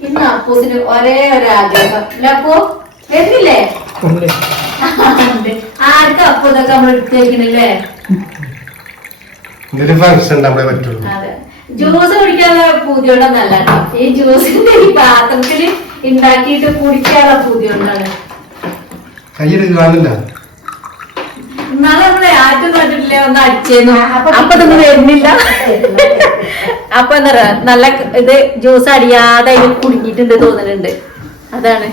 ഇന്ന് അപ്പൂസിന് ഒരേ ഒരു ആഗ്രഹം. അപ്പൊ? വരുന്നില്ലേ. ആർക്കും അപ്പൂ ഇതൊക്കെ നമ്മൾ എടുത്ത് വെക്കണില്ലേ ജ്യൂസ് കുടിക്കാനുള്ള പൂതിയോണ്ടൊന്നല്ല നല്ല ഈ ജ്യൂസിന്റെ ഈ പാത്രത്തിൽ ഉണ്ടാക്കിയിട്ട് കുടിക്കാനുള്ള പൂതിയോണ്ടാണ് കയ്യെടുക്കാന്നില്ല ഇന്നാളെ നമ്മളെ ആറ്റും കണ്ടിട്ടില്ലേ? ഒന്ന് അടിച്ചേന്നു. അപ്പൊ ഇതൊന്നും വരുന്നില്ല. അപ്പൊ എന്താ പറയാ നല്ല ഇത് ജ്യൂസ് അടിയാതെ അതിൽ കുടുങ്ങിയിട്ടുണ്ട് തോന്നുന്നുണ്ട് അതാണ്.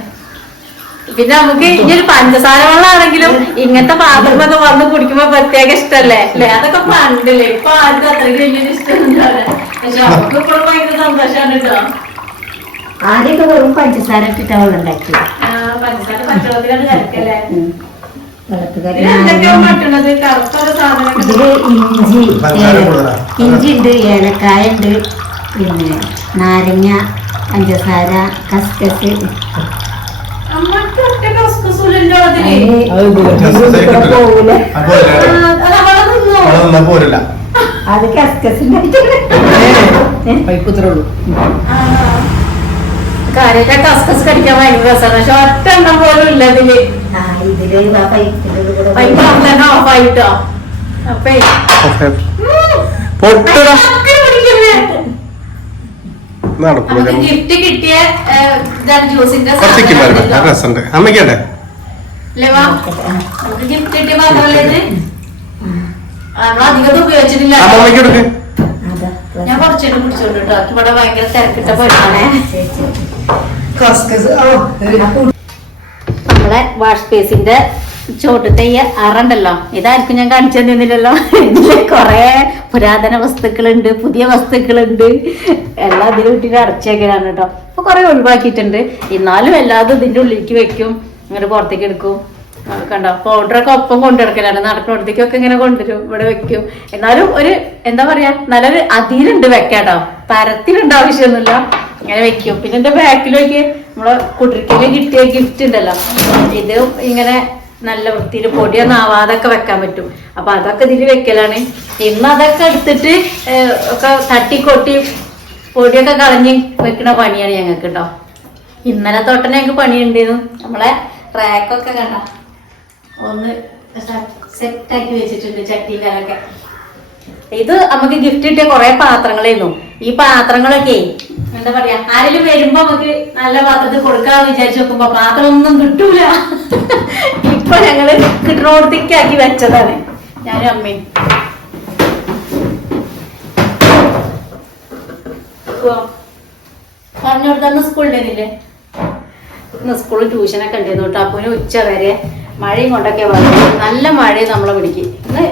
പിന്നെ നമുക്ക് ഇനി ഒരു പഞ്ചസാര വെള്ളമാണെങ്കിലും ഇങ്ങനത്തെ പാത്രമൊക്കെ വന്ന് കുടിക്കുമ്പോ പ്രത്യേക ഇഷ്ടല്ലേ? അല്ലേ? അതൊക്കെ പണ്ടല്ലേ ഇപ്പൊ ആർക്കും അത്രയ്ക്ക് വലിയൊരു ഇഷ്ടമുണ്ടാവില്ല. പക്ഷെ നമുക്ക് ഇപ്പോഴും ഭയങ്കര സന്തോഷമാണ് കേട്ടോ. ആദ്യമൊക്കെ വെറും പഞ്ചസാര ഇട്ടിട്ടാണ് പഞ്ചസാര പച്ചവെള്ളത്തിലാണ് കലക്കല്ലേ ഇതിൽ ഇഞ്ചി. ഇഞ്ചി ഉണ്ട് ഏലക്കായ ഉണ്ട് പിന്നെ നാരങ്ങ പഞ്ചസാര കസ്കസ് അത് പോരില്ല കസ്കസിന്റെ കസ്കസ് കടിക്കാൻ ഭയങ്കര രസമാണ് പക്ഷെ ഒറ്റ എണ്ണം പോലും ഇല്ല ഇതിൽ. ഇതിൽ ആ? പൈപ്പിന്റെ ഓഫ് ആയിട്ടോ ഗിഫ്റ്റ് കിട്ടിയ ഇതാണ് ജ്യൂസിന്റെ അമ്മയ്ക്കണ്ടേ? ഗിഫ്റ്റ് കിട്ടിയ നമ്മൾ അധികം ഉപയോഗിച്ചിട്ടില്ല. ഞാൻ കുറച്ചിട്ട് കുടിച്ചോണ്ട് കേട്ടോ ഇവിടെ ഭയങ്കര തിരക്കിട്ട പോയിട്ടാണേ നമ്മളെ വാഷ് ബേസിന്റെ ചോട്ടത്തെ ഈ അറണ്ടല്ലോ. ഇതായിരിക്കും ഞാൻ കാണിച്ചു തന്നില്ലല്ലോ. ഇതിൽ കൊറേ പുരാതന വസ്തുക്കളുണ്ട് പുതിയ വസ്തുക്കളുണ്ട്. എല്ലാം ഇതിൽ ഇട്ടിട്ട് അടച്ചേക്കലാണ് കേട്ടോ അപ്പൊ കൊറേ ഒഴിവാക്കിയിട്ടുണ്ട്. എന്നാലും എല്ലാതും ഇതിന്റെ ഉള്ളിലേക്ക് വെക്കും ഇങ്ങനെ പുറത്തേക്ക് എടുക്കും. കണ്ടോ? പൗഡറൊക്കെ ഒപ്പം കൊണ്ടുനടക്കലാണ് നടക്കുന്നിടത്തേക്കൊക്കെ ഇങ്ങനെ കൊണ്ടുവരും ഇവിടെ വെക്കും. എന്നാലും ഒരു എന്താ പറയാ നല്ലൊരു അതിലുണ്ട് വെക്കാട്ടോ. പരത്തിലുണ്ട് ആവശ്യമൊന്നുമില്ല. ഇങ്ങനെ വെക്കും. പിന്നെ എന്റെ ബാക്കിലേക്ക് നമ്മളെ കുട്ടിരിക്കൽ കിട്ടിയ ഗിഫ്റ്റ് ഉണ്ടല്ലോ. ഇത് ഇങ്ങനെ നല്ല വൃത്തിയിൽ പൊടിയൊന്നും ആവാതൊക്കെ വെക്കാൻ പറ്റും. അപ്പൊ അതൊക്കെ ഇതിൽ വെക്കലാണ്. ഇന്ന് അതൊക്കെ എടുത്തിട്ട് ഒക്കെ തട്ടിക്കൊട്ടി പൊടിയൊക്കെ കളഞ്ഞ് വെക്കുന്ന പണിയാണ് ഞങ്ങൾക്ക് കേട്ടോ ഇന്നലെ തൊട്ടനെ ഞങ്ങൾക്ക് പണിയുണ്ടായിരുന്നു. നമ്മളെ റാക്കൊക്കെ കണ്ട? ഒന്ന് സെറ്റാക്കി വെച്ചിട്ടുണ്ട് ചട്ടിയിലൊക്കെ. ഇത് നമുക്ക് ഗിഫ്റ്റ് കിട്ടിയ കുറെ പാത്രങ്ങളായിരുന്നു. ഈ പാത്രങ്ങളൊക്കെ എന്താ പറയാ ആരെങ്കിലും വരുമ്പോ നമുക്ക് നല്ല പാത്രത്തിൽ കൊടുക്കാന്ന് വിചാരിച്ചു നോക്കുമ്പോ പാത്രം ഒന്നും കിട്ടൂല. ഇപ്പൊ ഞങ്ങൾ കിട്ടണോടത്തേക്കാക്കി വെച്ചതാണ്. ഞാനും അമ്മയും. പറഞ്ഞു സ്കൂളിലേ ഇന്ന് സ്കൂളിൽ ട്യൂഷനൊക്കെ ഉണ്ടായിരുന്നു കേട്ടോ. അപ്പൂന് ഉച്ച വരെ മഴയും കൊണ്ടൊക്കെ വന്നു. നല്ല മഴയും നമ്മളെ പിടിക്കും ഇന്ന്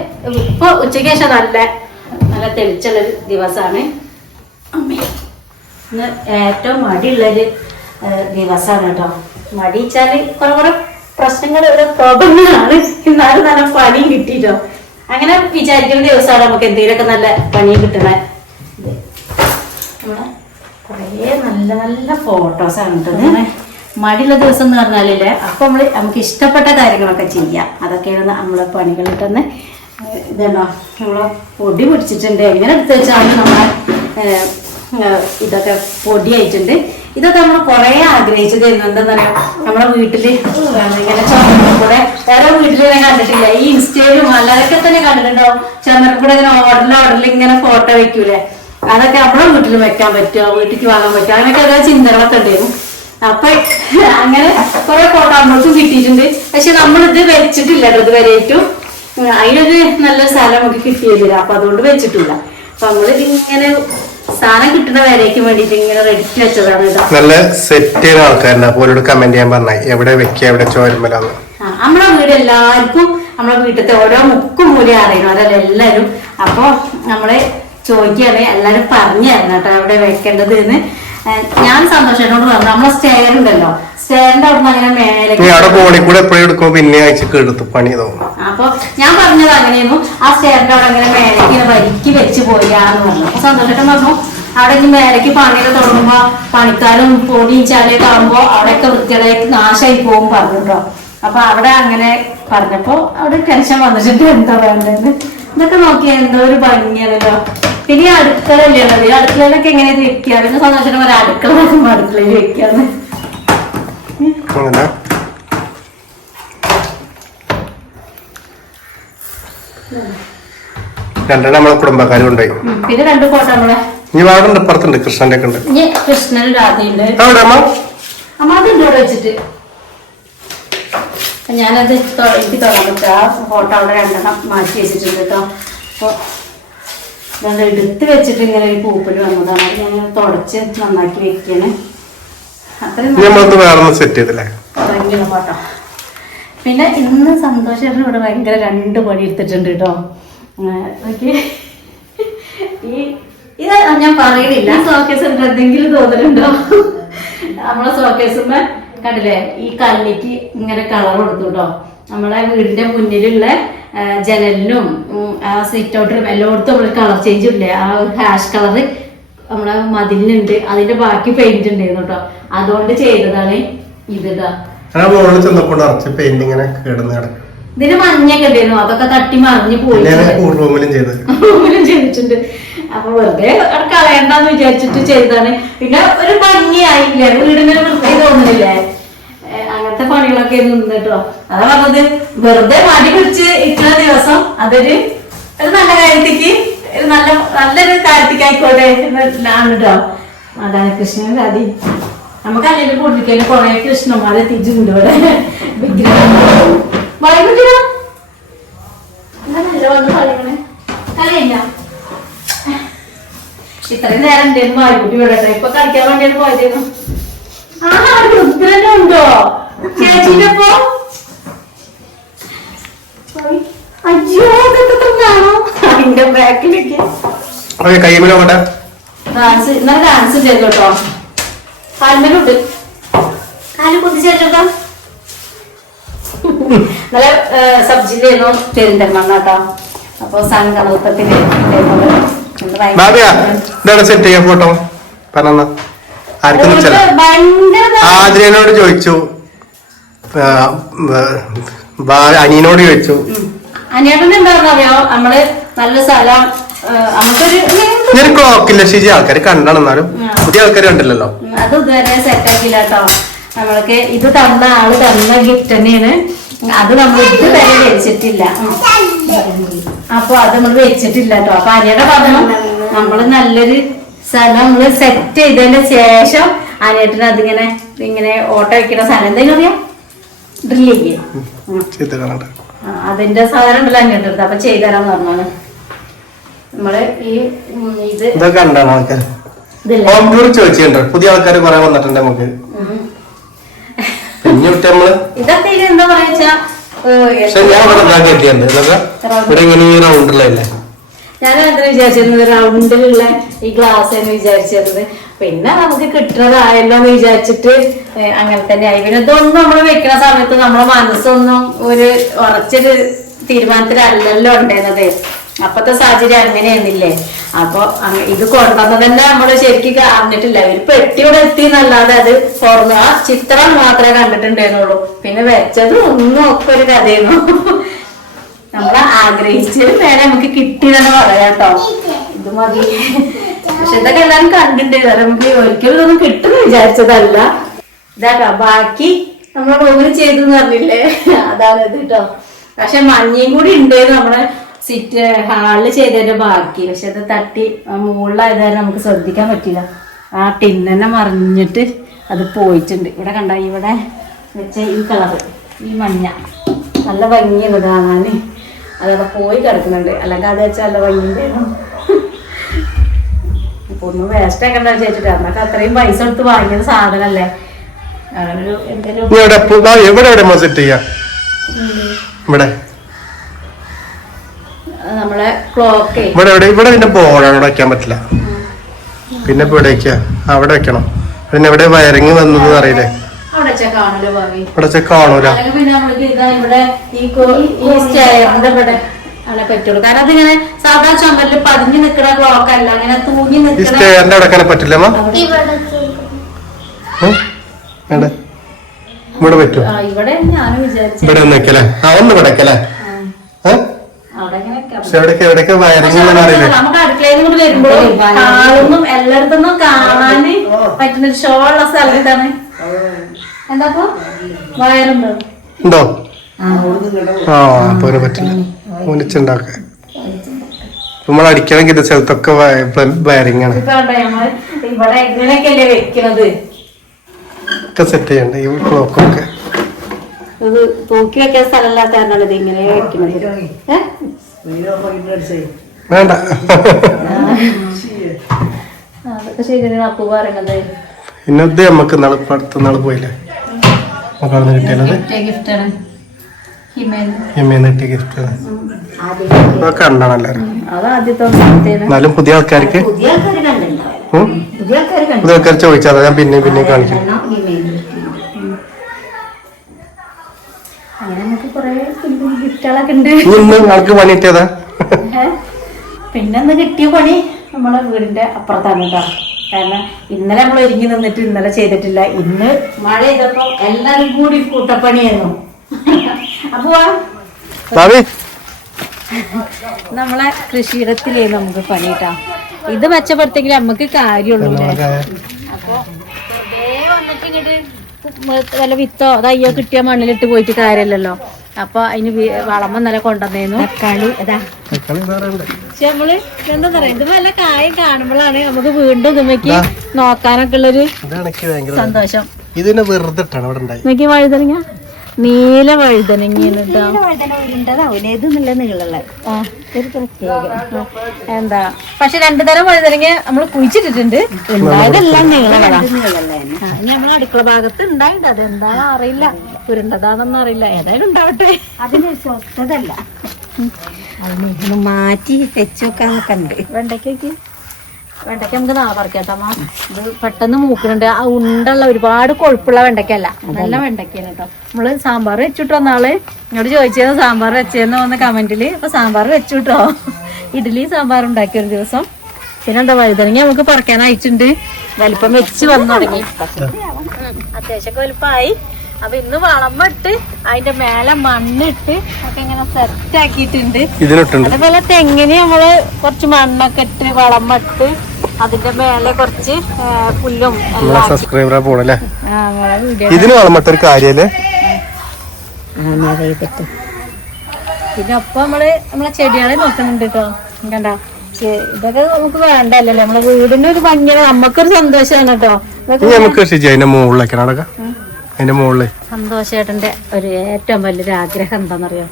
ഇപ്പൊ ഉച്ചയ്ക്ക് ശേഷം നല്ല നല്ല തെളിച്ചുള്ളൊരു ദിവസമാണ് അമ്മേ ഇന്ന് ഏറ്റവും മടിയുള്ളൊരു ദിവസമാണ് കേട്ടോ. മടി വെച്ചാൽ കുറെ കുറെ പ്രശ്നങ്ങൾ പ്രോബ്ലങ്ങളാണ് എന്നാലും നല്ല പണിയും കിട്ടിട്ടോ. അങ്ങനെ വിചാരിക്കുന്ന ദിവസമാണ് നമുക്ക് എന്തെങ്കിലുമൊക്കെ നല്ല പണി കിട്ടണേ. ഇത് നമ്മളെ കുറേ നല്ല നല്ല ഫോട്ടോസാണ് കിട്ടുന്നത് മടിയുള്ള ദിവസം എന്ന് പറഞ്ഞാലേ അപ്പൊ നമ്മൾ നമുക്ക് ഇഷ്ടപ്പെട്ട കാര്യങ്ങളൊക്കെ ചെയ്യാം. അതൊക്കെയാണ് നമ്മളെ പണികൾ കിട്ടുന്ന. ഇതുണ്ടോ? നമ്മളെ പൊടി പിടിച്ചിട്ടുണ്ട്. എങ്ങനെ എടുത്ത് വെച്ചാണ് നമ്മളെ ഇതൊക്കെ പൊടിയായിട്ടുണ്ട്. ഇതൊക്കെ നമ്മൾ കുറെ ആഗ്രഹിച്ചത് എന്താ പറയാ നമ്മുടെ വീട്ടിൽ ഇങ്ങനെ ചുമരിൽ കൂടെ. വേറെ വീട്ടിൽ ഞാൻ കണ്ടിട്ടില്ല. ഈ ഇൻസ്റ്റയിലും അല്ലാതൊക്കെ തന്നെ കണ്ടിട്ടുണ്ടോ? ചന്ദ്രക്കൂടെ കൂടെ ഇങ്ങനെ ഓർഡറിൽ ഓർഡറിൽ ഇങ്ങനെ ഫോട്ടോ വെക്കൂലേ? അതൊക്കെ നമ്മളെ വീട്ടിൽ വെക്കാൻ പറ്റുമോ വീട്ടിലേക്ക് വാങ്ങാൻ പറ്റുമോ അങ്ങനെയൊക്കെ ഓരോ ചിന്തകളൊക്കെ ഉണ്ടായിരുന്നു. അപ്പൊ അങ്ങനെ കുറെ ഫോട്ടോ നമ്മൾക്ക് കിട്ടിയിട്ടുണ്ട്. പക്ഷെ നമ്മളിത് വെച്ചിട്ടില്ല കേട്ടോ ഇതുവരെയായിട്ടും ഏറ്റവും അതിനൊരു നല്ല സ്ഥലം നമുക്ക് കിട്ടിയില്ല. അപ്പൊ അതുകൊണ്ട് വെച്ചിട്ടില്ല. അപ്പൊ നമ്മൾ ഇങ്ങനെ സാധനം കിട്ടുന്ന വേണ്ടിട്ട് ഇങ്ങനെ റെഡിക്ക് വെച്ചതാണ് കേട്ടോ നല്ല സെറ്റ് ചെയ്ത ആൾക്കാരുണ്ട്. അപ്പോൾ അവരോട് കമന്റ് ചെയ്യാൻ പറഞ്ഞ എവിടെ വെക്കുക എവിടെ ചോരമ്പല നമ്മളെ വീട് എല്ലാവർക്കും നമ്മളെ വീട്ടിലത്തെ ഓരോ മുക്കും മൂലം അറിയണവരല്ല എല്ലാവരും. അപ്പൊ നമ്മൾ ചോദിക്കുകയാണ് എല്ലാരും പറഞ്ഞു തരണം കേട്ടോ എവിടെ വെക്കേണ്ടത് എന്ന്. ഞാൻ സന്തോഷത്തോട് പറഞ്ഞു നമ്മളെ സ്റ്റെയർ ഉണ്ടല്ലോ. സ്റ്റെയറിന്റെ അവിടെ അങ്ങനെ മേലെ അവിടെ ഫോണിൽ കൂടെ എപ്പോഴും എടുക്കുമ്പോ പിന്നെ എടുത്ത് പണി തോന്നും അപ്പൊ ഞാൻ പറഞ്ഞത് അങ്ങനെയായിരുന്നു. ആ സ്റ്റെയറിന്റെ അവിടെ അങ്ങനെ മേലേക്ക് ഇങ്ങനെ വരിക്ക് വെച്ച് പോയാന്ന് പറഞ്ഞു. അപ്പൊ സന്തോഷം പറഞ്ഞു അവിടെ ഇനി മേലേക്ക് പണിയൊക്കെ തുടങ്ങുമ്പോ പണിക്കാരും പൊടിയും ചാലയൊക്കെ ആകുമ്പോ അവിടെയൊക്കെ വൃത്തിയുടെ നാശമായി പോകും പറഞ്ഞു കേട്ടോ. അപ്പൊ അവിടെ അങ്ങനെ പറഞ്ഞപ്പോ അവിടെ ടെൻഷൻ വന്നിട്ടുണ്ട്. എന്താ വേണ്ടതെന്ന് ഇതൊക്കെ നോക്കിയാൽ എന്തോ ഒരു ഭംഗിയാണല്ലോ. പിന്നെ ഈ അടുക്കള ഉള്ളത്? ഈ അടുക്കളയിലൊക്കെ എങ്ങനെ വെക്കുക പിന്നെ സന്തോഷം പോലെ അടുക്കള നോക്കുമ്പോ അടുക്കളയിൽ വെക്കാന്ന് രണ്ടെണ്ണം നമ്മളെ കുടുംബക്കാരും ഉണ്ടായി. പിന്നെ രണ്ട് ഫോട്ടോ നമ്മളെ. ഇനി വേറെ ഉണ്ട് ഇപ്പുറത്തുണ്ട് കൃഷ്ണന്റെ ഒക്കെ ഉണ്ട്. കൃഷ്ണൻ രാധയുണ്ട്. അവിടെ അമ്മ? അമ്മ അതുണ്ട് ഇവിടെ വെച്ചിട്ട്. ഞാനത് എനിക്ക് തുറന്നിട്ട് ആ ഫോട്ടോ അവിടെ രണ്ടെണ്ണം മാറ്റി വെച്ചിട്ടുണ്ട് കേട്ടോ. അപ്പോൾ അത് എടുത്ത് വെച്ചിട്ട് ഇങ്ങനെ ഒരു പൂപ്പിൽ വന്നതാണ് അത് ഞാൻ തുടച്ച് നന്നാക്കി അത്രയും നമ്മളത് സെറ്റ് ചെയ്തില്ലേ? ഫോട്ടോ പിന്നെ ഇന്ന് സന്തോഷം ഇവിടെ ഭയങ്കര രണ്ട് പണി എടുത്തിട്ടുണ്ട് കേട്ടോ. ഓക്കെ. ഈ ഇത് ഞാൻ പറയുന്നില്ല സോക്കേസ് എന്തെങ്കിലും തോന്നലുണ്ടോ? നമ്മളെ സോക്കേസുമ്പോ കണ്ടില്ലേ? ഈ കല്ലിക്ക് ഇങ്ങനെ കളർ കൊടുത്തു കേട്ടോ. നമ്മളെ വീടിന്റെ മുന്നിലുള്ള ജനലിനും ആ സിറ്റ് ഔട്ടിലും എല്ലായിടത്തും നമ്മൾ കളർ ചേഞ്ച് ഇല്ലേ ആ ഹാഷ് കളർ നമ്മളെ മതിലിനുണ്ട്. അതിന്റെ ബാക്കി പെയിന്റ് ഉണ്ടായിരുന്നു കേട്ടോ. അതുകൊണ്ട് ചെയ്തതാണ് ഇത് ഇതിന് മഞ്ഞൊക്കെ ഉണ്ടായിരുന്നു. അതൊക്കെ തട്ടി മറിഞ്ഞു പോയി. റൂമിലും ചെയ്തിട്ടുണ്ട്. അപ്പൊ വെറുതെ കളയണ്ടെന്ന് വിചാരിച്ചിട്ട് ചെയ്തതാണ്. പിന്നെ ഒരു ഭംഗിയായില്ലേ. വീടിന് വൃത്തി തോന്നുന്നില്ലേ? അങ്ങനത്തെ പണികളൊക്കെ ഉണ്ട് കേട്ടോ. അതാ പറഞ്ഞത് വെറുതെ മടി പിടിച്ച് ഇത്ര ദിവസം അതൊരു ഒരു നല്ല കാര്യത്തേക്ക് ഒരു നല്ല നല്ലൊരു കാര്യത്തേക്ക് ആയിക്കോട്ടെ എന്നാണ് കേട്ടോ. അതാണ് കൃഷ്ണൻ കാതി നമുക്ക് അല്ലെങ്കിൽ കുടിക്കാൻ കുറെ കൃഷ്ണന്മാരെ തിരിച്ചുണ്ട് ഇവിടെ. വിഗ്രഹം. കളിയില്ല. ഇത്രയും നേരം എന്തേലും വായിക്കുട്ടി വിടട്ടെ ഇപ്പൊ കളിക്കാൻ വേണ്ടിയാണ് പോയതേന്നു. ആ ഉണ്ടോ ചേച്ചിന്റെ. അയ്യോ അതിന്റെ ബാക്കിലേക്ക്. ഡാൻസ് ഇന്നലെ ഡാൻസ് ചെയ്തു കേട്ടോ. കാൽമേലുണ്ട്. കാൽ കുതിച്ചേട്ടോ ഇന്നലെ സബ്ജിയിലായിരുന്നു പെരിന്തൽമണ്ണ കേട്ടോ. അപ്പൊ സംഗമത്തിന് ബാബിയാ ഇതാണ് സെറ്റ് ചെയ്യാൻ ഫോട്ടോ പറഞ്ഞ ആർക്കും ആദ്രനോട് ചോദിച്ചു. അനിയനോട് ചോദിച്ചു. അറിയോ നമ്മൾ നല്ല സ്ഥലം ഞാൻ ക്ലോക്കില്ല ശരി ആൾക്കാർ കണ്ടാണ് എന്നാലും പുതിയ ആൾക്കാർ കണ്ടില്ലല്ലോ. അത് ഇതുവരെ സെറ്റ് ആക്കില്ല കേട്ടോ നമ്മൾക്ക് ഇത് തന്ന ആൾ തന്ന ഗിഫ്റ്റ് തന്നെയാണ്. അത് നമ്മൾ ഇതുവരെ വെച്ചിട്ടില്ല. ഉം. അപ്പൊ അത് നമ്മൾ വെച്ചിട്ടില്ല കേട്ടോ അപ്പൊ അനിയുടെ പറഞ്ഞു നമ്മൾ നല്ലൊരു സ്ഥലം നമ്മൾ സെറ്റ് ചെയ്തതിന്റെ ശേഷം അനിയേട്ടന് അതിങ്ങനെ ഇങ്ങനെ ഓട്ടോ വെക്കുന്ന സ്ഥലം. എന്തെങ്കിലും അറിയാം? ചെയ്ത് അതിന്റെ സാധനം ഉണ്ടല്ലോ അപ്പൊ ചെയ്തുതരാന്ന് പറഞ്ഞാണ്. നമ്മൾ ഈ ഇത് ഇതൊക്കെ കണ്ടാണ് ആൾക്കാർ ഇതില്ലേ? ഹോം ടൂർ ചോദിച്ചിട്ടുണ്ട്. പുതിയ ആൾക്കാർ കുറെ വന്നിട്ടുണ്ട് നമുക്ക്. ഉം. പിന്നെ വിട്ട് നമ്മൾ? ഇതൊക്കെ ഇത് എന്താ പറയാ പക്ഷെ ഞാൻ ഇവിടെ ഇതാ കെട്ടിയുണ്ട് ഇതൊക്കെ ഇവിടെ ഇങ്ങനെ ഈ റൗണ്ടിലല്ലേ ഞാൻ വിചാരിച്ചിരുന്നത് റൗണ്ടിലുള്ള ഈ ഗ്ലാസ് എന്ന് വിചാരിച്ചിരുന്നത് പിന്നെ നമുക്ക് കിട്ടുന്നതായല്ലോ എന്ന് വിചാരിച്ചിട്ട് അങ്ങനെ തന്നെ ആയി. പിന്നെ ഇതൊന്നും നമ്മൾ വെക്കുന്ന സമയത്ത് നമ്മുടെ മനസ്സൊന്നും ഒരു ഉറച്ചൊരു തീരുമാനത്തിലല്ലല്ലോ ഉണ്ടായിരുന്നത് അപ്പത്തെ സാഹചര്യം അങ്ങനെയായിരുന്നില്ലേ? അപ്പൊ ഇത് കൊണ്ടുവന്നത് തന്നെ നമ്മൾ ശരിക്കും അറിഞ്ഞിട്ടില്ല. ഒരു പെട്ടി ഇവിടെ എത്തി എന്നല്ലാതെ അത് തുറന്നു ആ ചിത്രം മാത്രമേ കണ്ടിട്ടുണ്ടായിരുന്നുള്ളൂ പിന്നെ വെച്ചത് ഒന്നും ഒക്കെ ഒരു കഥയായിരുന്നു. നമ്മൾ ആഗ്രഹിച്ചത് വേണേ നമുക്ക് കിട്ടിയെന്ന് പറയാം കേട്ടോ. ഇത് മതി. പക്ഷെ ഇതൊക്കെ എല്ലാരും കണ്ടിട്ടുണ്ട് നമുക്ക് ഒരിക്കലും ഇതൊന്നും കിട്ടുന്ന വിചാരിച്ചതല്ല. ഇതാട്ടോ ബാക്കി നമ്മളെ റൂമിൽ ചെയ്തു പറഞ്ഞില്ലേ? അതാണ് ഇത് കേട്ടോ പക്ഷെ മഞ്ഞയും കൂടി ഉണ്ട് നമ്മളെ സിറ്റ് ഹാളിൽ ചെയ്തതിന്റെ ബാക്കി. പക്ഷെ അത് തട്ടി മുകളിലായത് കാരണം നമുക്ക് ശ്രദ്ധിക്കാൻ പറ്റില്ല. ആ ടിന്നെ മറിഞ്ഞിട്ട് അത് പോയിട്ടുണ്ട്. ഇവിടെ കണ്ട ഇവിടെ വെച്ച ഈ കളറ് ഈ മഞ്ഞ. നല്ല ഭംഗിയാണ് കാണാൻ അതവിടെ പോയി കിടക്കുന്നുണ്ട്. അല്ലെങ്കിൽ അത് വെച്ചാൽ നല്ല ഭംഗിയുണ്ടായിരുന്നു. ഒന്ന് വേസ്റ്റ് ആക്കണ്ട വിചാരിച്ചിട്ട് അന്നൊക്കെ അത്രയും പൈസ കൊടുത്ത് വാങ്ങിയ സാധനല്ലേ. അങ്ങനെ ഒരു എന്തെങ്കിലും എവിടെ എവിടെ എവിടെ സെറ്റ് ചെയ്യാ? ഇവിടെ. നമ്മളെ ക്ലോക്ക് ഇവിടെ ഇവിടെ പിന്നെ ബോർഡാണ് ഇവിടെ വെക്കാൻ പറ്റില്ല. പിന്നെ ഇപ്പൊ ഇവിടെ അവിടെ വെക്കണം. പിന്നെ എവിടെ വയറിങ് വന്നത് അറിയില്ലേ? ഇവിടെ കാണൂല. പിന്നെ ഇവിടെ ഈ ഇവിടെ അങ്ങനെ പറ്റുള്ളൂ. കാരണം അതിങ്ങനെ സാധാ ചുമരിൽ പതിഞ്ഞു നിൽക്കുന്ന ക്ലോക്ക് അല്ല. അങ്ങനെ തൂങ്ങി നിൽക്കുന്ന പറ്റില്ല? ഇവിടെ പറ്റുമോ ആ, ഇവിടെ ഞാനും വിചാരിച്ചു ഇവിടെ ഒന്ന് വെക്കല്ലേ ആ ഒന്ന് ഇവിടെ. എവിടേക്ക് എവിടേക്ക് നമുക്ക് അടുക്കളയിൽ എല്ലായിടത്തുനിന്നും കാണാൻ പറ്റുന്ന ഒരു ഷോ ഉള്ള സ്ഥലത്താണ് എന്താ വയറുണ്ടോ? ഉണ്ടോ? ആ. അപ്പൊ പറ്റില്ല. ഒന്നിച്ചുണ്ടാക്ക നമ്മൾ അടിക്കണമെങ്കിൽ ഇത് സ്ഥലത്തൊക്കെ വയറിംഗ് ആണ്. ഒക്കെ സെറ്റ് ചെയ്യണ്ട? ഈ ക്ലോക്കൊക്കെ ഇത് തൂക്കി വെക്കാൻ സ്ഥലമില്ലാത്ത കാരണമാണ് ഇത് ഇങ്ങനെ വെക്കണത്. ഏ? വേണ്ട. ആ, അതൊക്കെ ശരിയാണ് അപ്പു പറയണത് പിന്നെ ഇത് നമുക്ക് നാളെ അടുത്ത നാളെ പോയില്ലേ? നമുക്ക് അവിടെ നിന്ന് കിട്ടിയത്. ഗിഫ്റ്റാണ് ഗിഫ്റ്റ്. അതൊക്കെ കണ്ടാണ് എല്ലാരും ആദ്യത്തെ ഒന്നാമത്തേന് എന്നാലും പുതിയ ആൾക്കാർക്ക്? പുതിയ ആൾക്കാർ ചോദിച്ചാൽ ഞാൻ പിന്നെ പിന്നെ കാണിക്കും. അങ്ങനെ നമുക്ക് കുറെ ഗിഫ്റ്റുകളൊക്കെ ഉണ്ട്. ഇനി ഇന്ന് ആൾക്ക് പണി കിട്ടിയതാ? പിന്നെ കിട്ടിയ പണി നമ്മളെ വീടിന്റെ അപ്പുറത്താണ് കേട്ടോ. കാരണം ഇന്നലെ നമ്മൾ ഒരുങ്ങി നിന്നിട്ട് ഇന്നലെ ചെയ്തിട്ടില്ല. ഇന്ന് മഴ ചെയ്തപ്പോ എല്ലാരും കൂടി കൂട്ടപ്പണിയായിരുന്നു. നമ്മളെ കൃഷിയിടത്തിലേ നമുക്ക് പണി കേട്ടാ ഇത് മെച്ചപ്പെടുത്തെങ്കിൽ നമുക്ക് കാര്യമുള്ളൂ? അപ്പൊ വന്നിട്ട് ഇങ്ങോട്ട് വല്ല വിത്തോ തയ്യോ കിട്ടിയ മണ്ണിലിട്ട് പോയിട്ട് കാര്യമല്ലല്ലോ. അപ്പൊ അതിന് വളമ നല്ല കൊണ്ടുവന്നേന്നു. തക്കാളി അതാ പക്ഷെ നമ്മൾ എന്താ പറയാ ഇത് നല്ല കായം കാണുമ്പോഴാണ് നമുക്ക് വീണ്ടും ഇതുമ്മക്ക് നോക്കാനൊക്കെ ഉള്ളൊരു സന്തോഷം. ഇതിനെ വെറുതെ ഇട്ടാണ് അവിടെ ഉണ്ടായി. നോക്കി വഴുതനങ്ങ? നീല വഴുതനങ്ങയാണ് കേട്ടോ നീളമുള്ള. ഒരു പ്രത്യേക. എന്താ? പക്ഷെ രണ്ടു തരം വഴുതനങ്ങ നമ്മൾ കുഴിച്ചിട്ടിട്ടുണ്ട്. ഉണ്ടായതെല്ലാം നീളങ്ങളാ. ആ, ഇനി നമ്മൾ അടുക്കള ഭാഗത്ത് ഉണ്ടായിട്ടുണ്ട്. അതെന്താണെന്ന് അറിയില്ല. ഉരുണ്ടതാണെന്നൊന്നും അറിയില്ല. ഏതായാലും ഉണ്ടാവട്ടെ. അതിന് സ്വസ്ഥതല്ല. മാറ്റി വെച്ചോക്കാന്നൊക്കെ ഉണ്ട്. വെണ്ടയ്ക്കൊക്കെ വെണ്ടയ്ക്ക നമുക്ക് നാളെ പറിക്കാട്ടോ അമ്മ ഇത് പെട്ടെന്ന് മൂക്കുന്നുണ്ട്. ആ ഉണ്ടുള്ള ഒരുപാട് കൊഴുപ്പുള്ള വെണ്ടയ്ക്കല്ല നല്ല വെണ്ടയ്ക്കാണ് കേട്ടോ. നമ്മൾ സാമ്പാർ വെച്ചിട്ടോ നാളെ ഇങ്ങോട്ട് ചോദിച്ചത് സാമ്പാർ വെച്ചതെന്ന് വന്ന കമന്റിൽ അപ്പൊ സാമ്പാർ വെച്ചുട്ടോ. ഇഡ്ഡലി സാമ്പാർ ഉണ്ടാക്കിയ ഒരു ദിവസം. പിന്നെ എന്താ വഴുതനങ്ങി നമുക്ക് പറിക്കാൻ അയച്ചിട്ടുണ്ട് വലിപ്പം വെച്ച് വന്നു തുടങ്ങി. അത്യാവശ്യം വലുപ്പമായി. അപ്പൊ ഇന്ന് വളമിട്ട് അതിന്റെ മേലെ മണ്ണിട്ട് ഒക്കെ ഇങ്ങനെ സെറ്റ് ആക്കിയിട്ടുണ്ട് അതേപോലെ തെങ്ങിന് നമ്മൾ കുറച്ച് മണ്ണൊക്കെ ഇട്ട് വളമിട്ട് അതിന്റെ മേലെ കുറച്ച് പുല്ലും സബ്സ്ക്രൈബറെ പോണല്ലേ? ആ, വളമട്ട ഇതിന് വളമിട്ടൊരു കാര്യല്ലേ? പിന്നെ ഒപ്പം നമ്മൾ നമ്മളെ ചെടികളെ നോക്കുന്നുണ്ട് കേട്ടോ കണ്ട? ഇതൊക്കെ നമുക്ക് വേണ്ടല്ലോ നമ്മളെ വീടിന്റെ ഒരു ഭംഗിയാണ്. നമ്മക്കൊരു സന്തോഷമാണ് കേട്ടോ നമുക്ക് കൃഷി ചെയ്യാം. അതിന്റെ മുകളിൽ സന്തോഷേട്ടന്റെ ഒരു ഏറ്റവും വലിയൊരു ആഗ്രഹം എന്താണെന്നറിയോ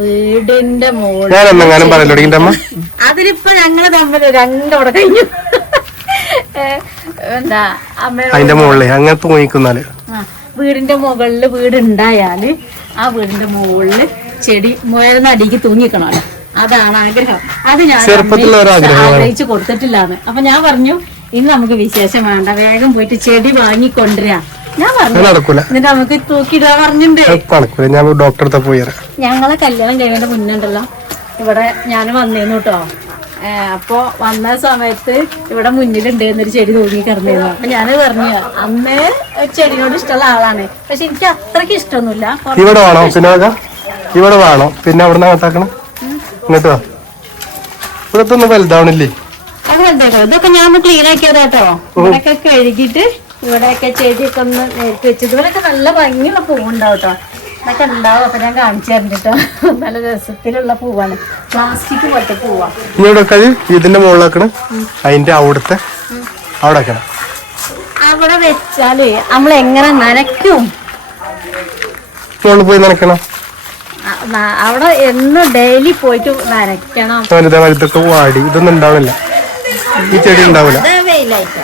വീടിന്റെ മുകളിൽ അതിലിപ്പോ ഞങ്ങൾ തമ്മിൽ രണ്ടോടെ കഴിഞ്ഞു. എന്താ അതിന്റെ മുകളിൽ അങ്ങനെ തൂങ്ങിക്കുന്നാൽ. വീടിന്റെ മുകളിൽ വീട് ഉണ്ടായാൽ ആ വീടിന്റെ മുകളിൽ ചെടി മുയലിനടിക്ക് തൂങ്ങിക്കണല്ലോ അതാണ് ആഗ്രഹം. അത് ഞാൻ. ആഗ്രഹിച്ചു കൊടുത്തിട്ടില്ലാന്ന്. അപ്പൊ ഞാൻ പറഞ്ഞു ഇന്ന് നമുക്ക് വിശേഷം വേണ്ട. വേഗം പോയിട്ട് ചെടി വാങ്ങിക്കൊണ്ടുവരാ. ഞാൻ പറഞ്ഞു എന്നിട്ട് നമുക്ക് തൂക്കിടാ പറഞ്ഞിട്ടുണ്ട്. ഞാൻ ഡോക്ടറെ പോയി ഞങ്ങളെ കല്യാണം കഴിയേണ്ട മുന്നേണ്ടല്ലോ ഇവിടെ ഞാൻ വന്നേന്നു കേട്ടോ. അപ്പൊ വന്ന സമയത്ത് ഇവിടെ മുന്നിലുണ്ട് എന്നൊരു ചെടി തൂങ്ങി കിടന്നിരുന്നു. അപ്പൊ ഞാൻ പറഞ്ഞു അമ്മേ ചെടിയോട് ഇഷ്ടമുള്ള ആളാണ്. പക്ഷെ എനിക്ക് അത്രയ്ക്ക് ഇഷ്ടമൊന്നുമില്ല. ഇവിടെ വേണോ? പിന്നെ ഇവിടെ വേണോ? പിന്നെ അവിടെ നിന്ന് ഇങ്ങോട്ട് വാ. ഇവിടത്തെ ഒന്നും വലുതാവണില്ലേ? ഇതൊക്കെ ഞാൻ ക്ലീൻ ആക്കിയതാട്ടോ. ഇവിടെയൊക്കെ കഴുകിയിട്ട് ഇവിടെയൊക്കെ ചെടിയൊക്കെ ഒന്ന് നേരിട്ട് വെച്ച്. ഇതുപോലൊക്കെ നല്ല ഭംഗിയുള്ള പൂവുണ്ടാവും കേട്ടോ ഇതൊക്കെ ഉണ്ടാവും. അപ്പൊ ഞാൻ കാണിച്ചു തരണ്ടിട്ടോ നല്ല രസത്തിലുള്ള പൂവാണ്. പ്ലാസ്റ്റിക് പോലത്തെ പൂവാ. ഇനി ഇവിടെ ഇതിന്റെ മുകളിലാക്കണം. അതിന്റെ അവിടുത്തെ അവിടെ അവിടെ വെച്ചാൽ നമ്മൾ എങ്ങനെ നനയ്ക്കും? പോയി നനയ്ക്കണം. അവിടെ എന്നും ഡെയിലി പോയിട്ട് നനയ്ക്കണം. വലുതാ വലുതൊക്കെ വാടി. ഇതൊന്നും ഉണ്ടാവില്ല ഈ ചെടി ഉണ്ടാവില്ല അത് വെയിലായിട്ട്.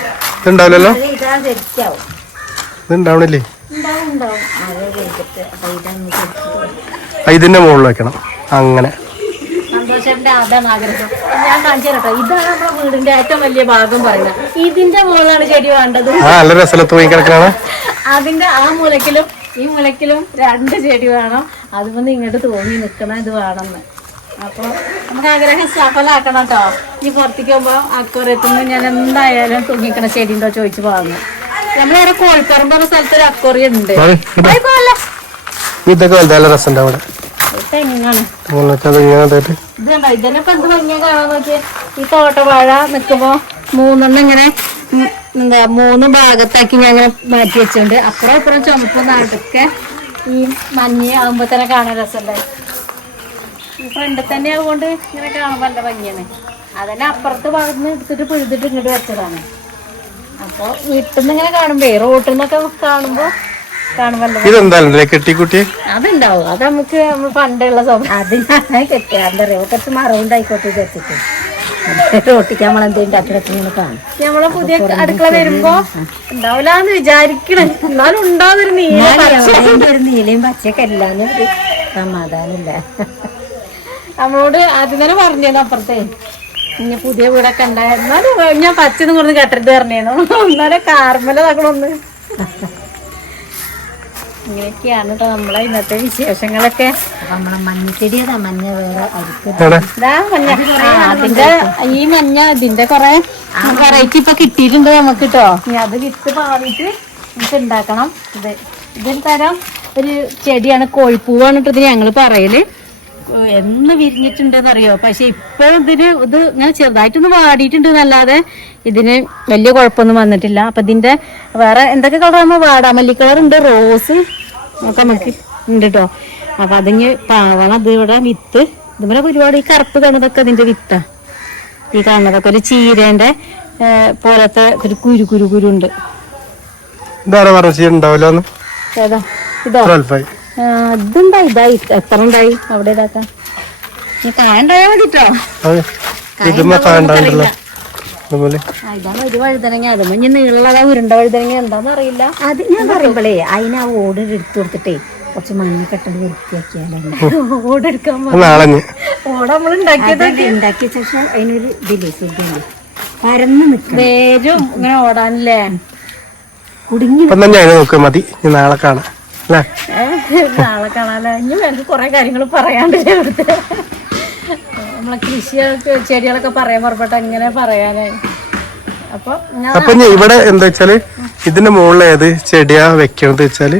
ഇതിന്റെ മുകളിൽ വെക്കണം. അങ്ങനെ. അതാണ് ആഗ്രഹം. ഞാൻ കാണിച്ചു ഇതാണ് നമ്മുടെ വീടിന്റെ ഏറ്റവും വലിയ ഭാഗം പറയുന്നത്. ഇതിന്റെ മുകളിലാണ് ചെടി വേണ്ടത്. നല്ല അതിന്റെ ആ മൂലക്കിലും ഈ മുളക്കിലും രണ്ട് ചെടി വേണം. അതുകൊണ്ട് ഇങ്ങോട്ട് തൂങ്ങി നിൽക്കണ ഇത് വേണമെന്ന്. അപ്പൊ നമുക്ക് ആഗ്രഹം സഫലാക്കണം കേട്ടോ. ഈ പുറത്തേക്ക് പോകുമ്പോ അക്വറിയത്തുനിന്ന് ഞാൻ എന്തായാലും തൂങ്ങിക്കണ ചെടി ഉണ്ടോ ചോദിച്ചു വാങ്ങും നമ്മളവിടെ കോഴിപ്പറമ്പ് എന്ന സ്ഥലത്ത് ഒരു അക്വറിയം ഉണ്ട്. വാ, ഇതാ. ആയിക്കോല്ല ഇതൊക്കെ വലുതാ നല്ല രസമുണ്ട് അവിടെ. എന്ത് ഭംഗിയാ കാണാൻ നോക്കിയേ? ഈ തോട്ടവാഴ നിക്കുമ്പോ മൂന്നെണ്ണം ഇങ്ങനെ എന്താ മൂന്ന് ഭാഗത്താക്കി ഞാൻ ഇങ്ങനെ മാറ്റി വെച്ചിട്ടുണ്ട് അപ്പുറം അപ്പുറം ചുമപ്പ് നടുക്കെ ഈ മഞ്ഞ ആകുമ്പോ തന്നെ കാണാൻ രസമുണ്ടായി ഈ ഫ്രണ്ടിൽ തന്നെ ആവുകൊണ്ട് ഇങ്ങനെ കാണാൻ നല്ല ഭംഗിയാണ്. അതന്നെ അപ്പുറത്ത് ഭാഗത്ത് നിന്ന് എടുത്തിട്ട് പിഴുതിട്ട് ഇങ്ങോട്ട് വെച്ചതാണ്. അപ്പോൾ വീട്ടിൽ നിന്ന് ഇങ്ങനെ കാണുമ്പോ റോട്ടിൽ നിന്നൊക്കെ കാണുമ്പോ ഇതെന്താ കെട്ടിക്കുട്ടി? അതുണ്ടാവും. അത് നമുക്ക് നമ്മൾ പണ്ടുള്ള സ്വഭാവം. അത് ഞാൻ കെട്ടിയ എന്താ പറയാ കുറച്ച് മറവുണ്ടായിക്കോട്ടെ വിചാരിച്ചിട്ട്. റോട്ടിക്ക് നമ്മൾ എന്തെങ്കിലും ഉണ്ടാക്കിടത്ത് ഇങ്ങനെ കാണും നമ്മളെ പുതിയ അടുക്കള വരുമ്പോ ഉണ്ടാവില്ലാന്ന് വിചാരിക്കണം. എന്നാലും നീല ഒരു നീലയും പച്ചയൊക്കെ എല്ലാനും സമാധാനമില്ല. നമ്മളോട് ആദ്യം തന്നെ പറഞ്ഞു അപ്പുറത്തെ. ഇനി പുതിയ വീടൊക്കെ ഉണ്ടായ എന്നാലും ഞാൻ പച്ചന്ന് കൊടുത്ത് കെട്ടരുത് പറഞ്ഞേന്നു എന്നാലും കാർമല തകളൊന്ന് ഇങ്ങനെയൊക്കെയാണ് കേട്ടോ നമ്മളെ ഇന്നത്തെ വിശേഷങ്ങളൊക്കെ. നമ്മളെ മഞ്ഞച്ചെടി അതാ മഞ്ഞ വേറെ ഇതാ മഞ്ഞ. അതിന്റെ ഈ മഞ്ഞ ഇതിന്റെ കൊറേ വെറൈറ്റി ഇപ്പൊ കിട്ടിയിട്ടുണ്ട് നമുക്ക് കേട്ടോ ഇനി അത് വിത്ത് പാവിട്ട് നമുക്ക് ഉണ്ടാക്കണം ഇത് ഇതൊരു തരം ഒരു ചെടിയാണ്. കോഴിപ്പൂവാണ് കേട്ടോ ഇത് ഞങ്ങൾ പറയൽ. എന്ന് വിരിഞ്ഞിട്ടുണ്ടെന്ന് അറിയോ പക്ഷെ ഇപ്പൊ ഇതിന് ഇത് ഇങ്ങനെ ചെറുതായിട്ടൊന്ന് വാടിയിട്ടുണ്ട് എന്നല്ലാതെ ഇതിന് വലിയ കുഴപ്പമൊന്നും വന്നിട്ടില്ല. അപ്പൊ ഇതിന്റെ വേറെ എന്തൊക്കെ കളറാകുമ്പോൾ വാടാമല്ലി കളർ ഉണ്ട് റോസ്. ഒക്കെ നമുക്ക്. ഉണ്ട് കേട്ടോ അപ്പൊ അതിന് പാവണം ഇത് ഇവിടെ വിത്ത്. ഇതുപോലെ ഒരുപാട് ഈ കറുപ്പ് കാണുന്നതൊക്കെ അതിന്റെ വിത്താ. ഈ കാണുന്നതൊക്കെ. ഒരു ചീരേന്റെ പോലത്തെ ഒരു കുരു കുരു കുരു ഉണ്ട്. ഇതാരാ പറഞ്ഞു ഉണ്ടാവില്ലെന്ന് ഏതാ? ഇതോ? ഇതുണ്ടായി ഇതായി എത്ര ഉണ്ടായി? അവിടെ ഇതാക്കാം നീ ഒരു വഴുതനങ്ങ. ഇനി ഉരുണ്ട വഴുതനങ്ങ. എന്താന്ന് അറിയില്ല. അത് ഞാൻ പറയുമ്പോഴേ അതിന് ആ ഓട് എടുത്തു കൊടുത്തിട്ടേ കുറച്ച് മണ്ണൊക്കെ ഇട്ടത് വൃത്തിയാക്കിയാലോ. ഓടെടുക്കാൻ ഓടെ നമ്മൾ ഉണ്ടാക്കിയ ശേഷം അതിനൊരു ഇതില്ലേ പരന്ന് നിൽക്കും വേരും. ഇങ്ങനെ ഓടാനല്ലേ? കുടുങ്ങി നോക്കുക മതി. നാളെ കാണാം. നാളെ കാണാലോ. ഇനി എനിക്ക് കുറെ കാര്യങ്ങൾ പറയാണ്ട് നമ്മളെ കൃഷിയൊക്കെ ചെടികളൊക്കെ പറയാൻ പുറപ്പെട്ട ഇങ്ങനെ പറയാനായി അപ്പൊ ഇവിടെ എന്താ വെച്ചാൽ ഇതിന്റെ മുകളിൽ ഏത് ചെടിയാ വെക്കണത് വെച്ചാൽ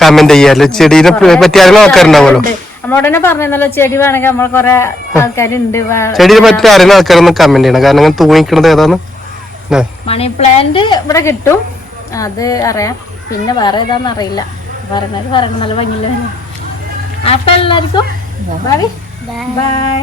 കമന്റ് ചെയ്യാലോ. ചെടീനെ പറ്റി ആരെങ്കിലും ആൾക്കാരുണ്ടാവുമല്ലോ. ഉണ്ട്. നമ്മളോട് പറഞ്ഞല്ലോ ചെടി വേണമെങ്കിൽ നമ്മൾ കൊറേ ആൾക്കാരുണ്ട് ചെടിയെ പറ്റി ആരെങ്കിലും ആൾക്കാരൊന്നും കമന്റ് ചെയ്യണം. കാരണം അങ്ങനെ തൂങ്ങിക്കണത് ഏതാണ്? മണി പ്ലാന്റ് ഇവിടെ കിട്ടും. അത് അറിയാം. പിന്നെ വേറെ ഏതാണെന്ന് അറിയില്ല. പറയണത് പറയണം. നല്ല ഭംഗിയില്ല? അപ്പം എല്ലാവർക്കും ബൈ ബൈ